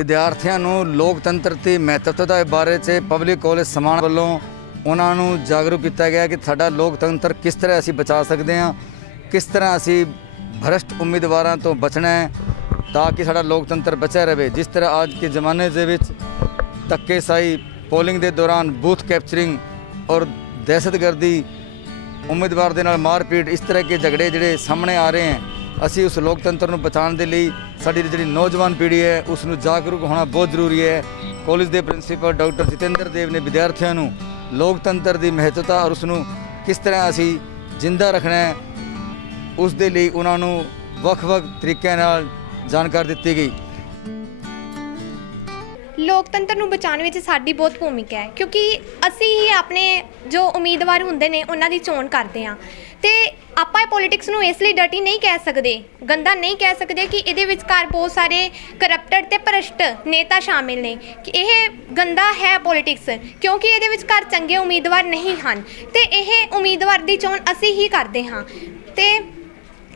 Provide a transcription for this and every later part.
विद्यार्थियों ਨੂੰ लोकतंत्र की महत्वता के बारे च पब्लिक कॉलेज समाण ਵੱਲੋਂ ਉਹਨਾਂ ਨੂੰ जागरूक किया गया कि साडा लोकतंत्र किस तरह असी बचा सकते हैं, किस तरह असी भ्रष्ट उम्मीदवारों तो बचना है ताकि साडा लोकतंत्र बचा रहे। जिस तरह आज के ज़माने के धक्केशाही पोलिंग के दौरान बूथ कैप्चरिंग और दहशतगर्दी उम्मीदवार के नाल मारपीट इस तरह के झगड़े जोड़े सामने आ रहे हैं, असी उस लोकतंत्र को बचाने के लिए साड़ी जी नौजवान पीढ़ी है उसनों जागरूक होना बहुत जरूरी है। कॉलेज के प्रिंसीपल डॉक्टर जितेंद्र देव ने विद्यार्थियों को लोकतंत्र की महत्वता और उसनों किस तरह असी जिंदा रखना है उस दे लिए उन्होंने ਵੱਖ-ਵੱਖ तरीक़े नाल जानकारी दी गई। लोकतंत्र ਨੂੰ ਬਚਾਉਣ ਵਿੱਚ ਸਾਡੀ ਬਹੁਤ ਭੂਮਿਕਾ ਹੈ ਕਿਉਂਕਿ ਅਸੀਂ ਹੀ ਆਪਣੇ ਜੋ ਉਮੀਦਵਾਰ ਹੁੰਦੇ ਨੇ ਉਹਨਾਂ ਦੀ ਚੋਣ ਕਰਦੇ ਹਾਂ ਤੇ ਆਪਾਂ ਪੋਲਿਟਿਕਸ ਨੂੰ ਇਸ ਲਈ ਡਰਟੀ ਨਹੀਂ ਕਹਿ ਸਕਦੇ, ਗੰਦਾ ਨਹੀਂ ਕਹਿ ਸਕਦੇ ਕਿ ਇਹਦੇ ਵਿਚਕਾਰ ਬਹੁਤ ਸਾਰੇ ਕਰਪਟਡ ਤੇ ਭ੍ਰਸ਼ਟ ਨੇਤਾ ਸ਼ਾਮਿਲ ਨੇ ਕਿ ਇਹ ਗੰਦਾ ਹੈ ਪੋਲਿਟਿਕਸ ਕਿਉਂਕਿ ਇਹਦੇ ਵਿਚਕਾਰ ਚੰਗੇ ਉਮੀਦਵਾਰ ਨਹੀਂ ਹਨ ਤੇ ਇਹ ਉਮੀਦਵਾਰ ਦੀ ਚੋਣ ਅਸੀਂ ਹੀ ਕਰਦੇ ਹਾਂ ਤੇ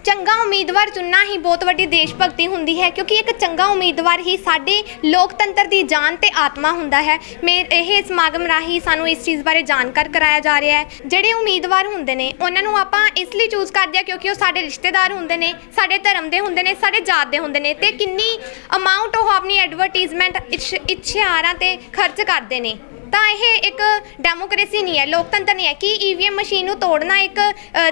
ਚੰਗਾ ਉਮੀਦਵਾਰ ਚੁਣਨਾ ਹੀ ਬਹੁਤ ਵੱਡੀ ਦੇਸ਼ ਭਗਤੀ ਹੁੰਦੀ ਹੈ ਕਿਉਂਕਿ ਇੱਕ ਚੰਗਾ ਉਮੀਦਵਾਰ ਹੀ ਸਾਡੇ ਲੋਕਤੰਤਰ ਦੀ ਜਾਨ ਤੇ ਆਤਮਾ ਹੁੰਦਾ ਹੈ। ਇਹ ਸਮਾਗਮ ਰਾਹੀਂ ਸਾਨੂੰ ਇਸ ਚੀਜ਼ ਬਾਰੇ ਜਾਣਕਾਰ ਕਰਾਇਆ ਜਾ ਰਿਹਾ ਹੈ। ਜਿਹੜੇ ਉਮੀਦਵਾਰ ਹੁੰਦੇ ਨੇ ਉਹਨਾਂ ਨੂੰ ਆਪਾਂ ਇਸ ਲਈ ਚੂਜ਼ ਕਰਦੇ ਆ ਕਿਉਂਕਿ ਉਹ ਸਾਡੇ ਰਿਸ਼ਤੇਦਾਰ ਹੁੰਦੇ ਨੇ, ਸਾਡੇ ਧਰਮ ਦੇ ਹੁੰਦੇ ਨੇ, ਸਾਡੇ ਜਾਤ ਦੇ ਹੁੰਦੇ ਨੇ ਤੇ ਕਿੰਨੀ ਅਮਾਊਂਟ ਉਹ ਆਪਣੀ ਐਡਵਰਟਾਈਜ਼ਮੈਂਟ ਇਸ਼ਤਿਹਾਰਾਂ ਤੇ ਖਰਚ ਕਰਦੇ ਨੇ। ਤਾਂ ਇਹ ਇੱਕ ਡੈਮੋਕ੍ਰੇਸੀ ਨਹੀਂ ਹੈ, ਲੋਕਤੰਤਰ ਨਹੀਂ ਹੈ ਕਿ ਈਵੀਐਮ ਮਸ਼ੀਨ ਨੂੰ ਤੋੜਨਾ ਇੱਕ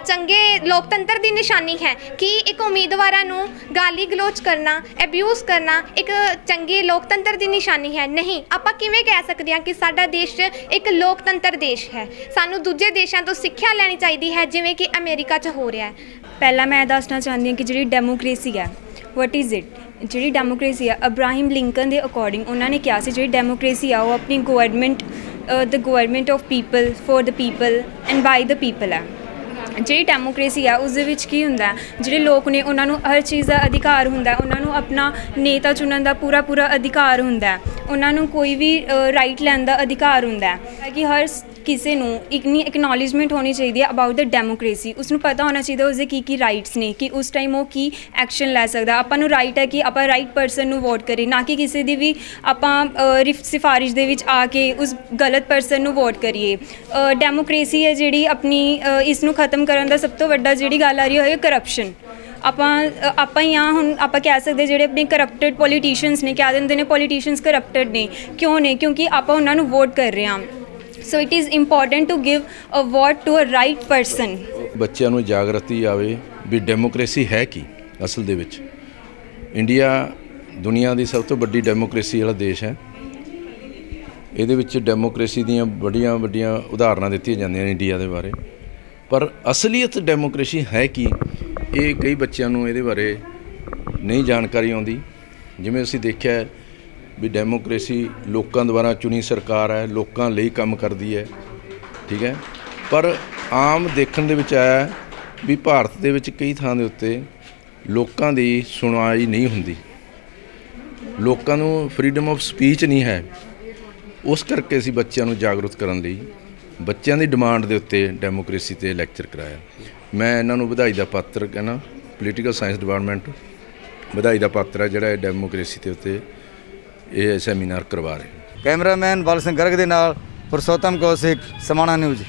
ਚੰਗੇ ਲੋਕਤੰਤਰ ਦੀ ਨਿਸ਼ਾਨੀ ਹੈ ਕਿ ਇੱਕ ਉਮੀਦਵਾਰਾਂ ਨੂੰ ਗਾਲੀ ਗਲੋਚ ਕਰਨਾ, ਅਬਿਊਜ਼ ਕਰਨਾ ਇੱਕ ਚੰਗੇ ਲੋਕਤੰਤਰ ਦੀ ਨਿਸ਼ਾਨੀ ਹੈ। ਨਹੀਂ, ਆਪਾਂ ਕਿਵੇਂ ਕਹਿ ਸਕਦੇ ਹਾਂ ਕਿ ਸਾਡਾ ਦੇਸ਼ ਇੱਕ ਲੋਕਤੰਤਰ ਦੇਸ਼ ਹੈ। ਸਾਨੂੰ ਦੂਜੇ ਦੇਸ਼ਾਂ ਤੋਂ ਸਿੱਖਿਆ ਲੈਣੀ ਚਾਹੀਦੀ ਹੈ ਜਿਵੇਂ ਕਿ ਅਮਰੀਕਾ 'ਚ ਹੋ ਰਿਹਾ ਹੈ। ਪਹਿਲਾਂ ਮੈਂ ਦੱਸਣਾ ਚਾਹੁੰਦੀ ਹਾਂ ਕਿ ਜਿਹੜੀ ਡੈਮੋਕ੍ਰੇਸੀ ਹੈ ਵਟ ਇਜ਼ ਇਟ। ਜਿਹੜੀ ਡੈਮੋਕ੍ਰੇਸੀ ਆ ਅਬਰਾਹਿਮ ਲਿੰਕਨ ਦੇ ਅਕੋਰਡਿੰਗ ਉਹਨਾਂ ਨੇ ਕਿਹਾ ਸੀ ਜਿਹੜੀ ਡੈਮੋਕ੍ਰੇਸੀ ਆ ਉਹ ਆਪਣੀ the government of people for the people and by the people ਹੈ। ਜਿਹੜੀ ਡੈਮੋਕ੍ਰੇਸੀ ਆ ਉਸ ਦੇ ਵਿੱਚ ਕੀ ਹੁੰਦਾ, ਜਿਹੜੇ ਲੋਕ ਨੇ ਉਹਨਾਂ ਨੂੰ ਹਰ ਚੀਜ਼ ਦਾ ਅਧਿਕਾਰ ਹੁੰਦਾ, ਉਹਨਾਂ ਨੂੰ ਆਪਣਾ ਨੇਤਾ ਚੁਣਨ ਦਾ ਪੂਰਾ ਅਧਿਕਾਰ ਹੁੰਦਾ, ਉਹਨਾਂ ਨੂੰ ਕੋਈ ਵੀ ਰਾਈਟ ਲੈਣ ਦਾ ਅਧਿਕਾਰ ਹੁੰਦਾ ਕਿ ਹਰ ਕਿਸੇ ਨੂੰ ਇੰਨੀ ਇਕਨੋਲੇਜਮੈਂਟ ਹੋਣੀ ਚਾਹੀਦੀ ਹੈ ਅਬਾਊਟ ਦ ਡੈਮੋਕ੍ਰੇਸੀ। ਉਸਨੂੰ ਪਤਾ ਹੋਣਾ ਚਾਹੀਦਾ ਉਸਦੇ ਕੀ ਰਾਈਟਸ ਨੇ ਕਿ ਉਸ ਟਾਈਮ ਉਹ ਕੀ ਐਕਸ਼ਨ ਲੈ ਸਕਦਾ। ਆਪਾਂ ਨੂੰ ਰਾਈਟ ਹੈ ਕਿ ਆਪਾਂ ਰਾਈਟ ਪਰਸਨ ਨੂੰ ਵੋਟ ਕਰੀਏ, ਨਾ ਕਿ ਕਿਸੇ ਦੀ ਵੀ ਆਪਾਂ ਸਿਫਾਰਿਸ਼ ਦੇ ਵਿੱਚ ਆ ਕੇ ਉਸ ਗਲਤ ਪਰਸਨ ਨੂੰ ਵੋਟ ਕਰੀਏ। ਡੈਮੋਕ੍ਰੇਸੀ ਹੈ ਜਿਹੜੀ ਆਪਣੀ ਇਸ ਨੂੰ ਖਤਮ ਕਰਨ ਦਾ ਸਭ ਤੋਂ ਵੱਡਾ ਜਿਹੜੀ ਗੱਲ ਆ ਰਹੀ ਹੈ ਕਰਪਸ਼ਨ। ਆਪਾਂ ਹੀ ਹੁਣ ਆਪਾਂ ਕਹਿ ਸਕਦੇ ਜਿਹੜੇ ਆਪਣੇ ਕਰਪਟਡ ਪੋਲੀਟੀਸ਼ੀਅਨਸ ਨੇ ਕਹਿ ਦਿੰਦੇ ਨੇ ਪੋਲੀਟੀਸ਼ੀਅਨਸ ਕਰਪਟਡ ਨੇ, ਕਿਉਂ ਨੇ? ਕਿਉਂਕਿ ਆਪਾਂ ਉਹਨਾਂ ਨੂੰ ਵੋਟ ਕਰ ਰਹੇ ਹਾਂ। So it is important to give a vote to a right person. ਬੱਚਿਆਂ ਨੂੰ ਜਾਗਰਤੀ ਆਵੇ ਵੀ ਡੈਮੋਕ੍ਰੇਸੀ ਹੈ ਕੀ ਅਸਲ ਦੇ ਵਿੱਚ। ਇੰਡੀਆ ਦੁਨੀਆ ਦੀ ਸਭ ਤੋਂ ਵੱਡੀ ਡੈਮੋਕ੍ਰੇਸੀ ਵਾਲਾ ਦੇਸ਼ ਹੈ। ਇਹਦੇ ਵਿੱਚ ਡੈਮੋਕ੍ਰੇਸੀ ਦੀਆਂ ਵੱਡੀਆਂ ਉਦਾਹਰਨਾਂ ਦਿੱਤੀਆਂ ਜਾਂਦੀਆਂ ਨੇ ਇੰਡੀਆ ਦੇ ਬਾਰੇ, ਪਰ ਅਸਲੀਅਤ ਡੈਮੋਕ੍ਰੇਸੀ ਹੈ ਕੀ ਇਹ ਕਈ ਬੱਚਿਆਂ ਨੂੰ ਇਹਦੇ ਬਾਰੇ ਨਹੀਂ ਜਾਣਕਾਰੀ ਆਉਂਦੀ। ਜਿਵੇਂ ਅਸੀਂ ਦੇਖਿਆ ਵੀ ਡੈਮੋਕ੍ਰੇਸੀ ਲੋਕਾਂ ਦੁਆਰਾ ਚੁਣੀ ਸਰਕਾਰ ਹੈ, ਲੋਕਾਂ ਲਈ ਕੰਮ ਕਰਦੀ ਹੈ, ਠੀਕ ਹੈ। ਪਰ ਆਮ ਦੇਖਣ ਦੇ ਵਿੱਚ ਆਇਆ ਵੀ ਭਾਰਤ ਦੇ ਵਿੱਚ ਕਈ ਥਾਂ ਦੇ ਉੱਤੇ ਲੋਕਾਂ ਦੀ ਸੁਣਵਾਈ ਨਹੀਂ ਹੁੰਦੀ, ਲੋਕਾਂ ਨੂੰ ਫਰੀडम ਆਫ ਸਪੀਚ ਨਹੀਂ ਹੈ। ਉਸ ਕਰਕੇ ਅਸੀਂ ਬੱਚਿਆਂ ਨੂੰ ਜਾਗਰੂਕ ਕਰਨ ਲਈ ਬੱਚਿਆਂ ਦੀ ਡਿਮਾਂਡ ਦੇ ਉੱਤੇ ਡੈਮੋਕ੍ਰੇਸੀ 'ਤੇ ਲੈਕਚਰ ਕਰਾਇਆ। ਮੈਂ ਇਹਨਾਂ ਨੂੰ ਵਧਾਈ ਦਾ ਪਾਤਰ ਕਹਿੰਦਾ, ਪੋਲੀਟੀਕਲ ਸਾਇੰਸ ਡਿਪਾਰਟਮੈਂਟ ਵਧਾਈ ਦਾ ਪਾਤਰ ਹੈ ਜਿਹੜਾ ਡੈਮੋਕ੍ਰੇਸੀ ਦੇ ਉੱਤੇ ਇਹ ਸੈਮੀਨਾਰ ਕਰਵਾ ਰਹੇ। कैमरामैन बाल सिंह गर्ग के नाल पुरुषोत्तम कौशिक, समाणा न्यूज़।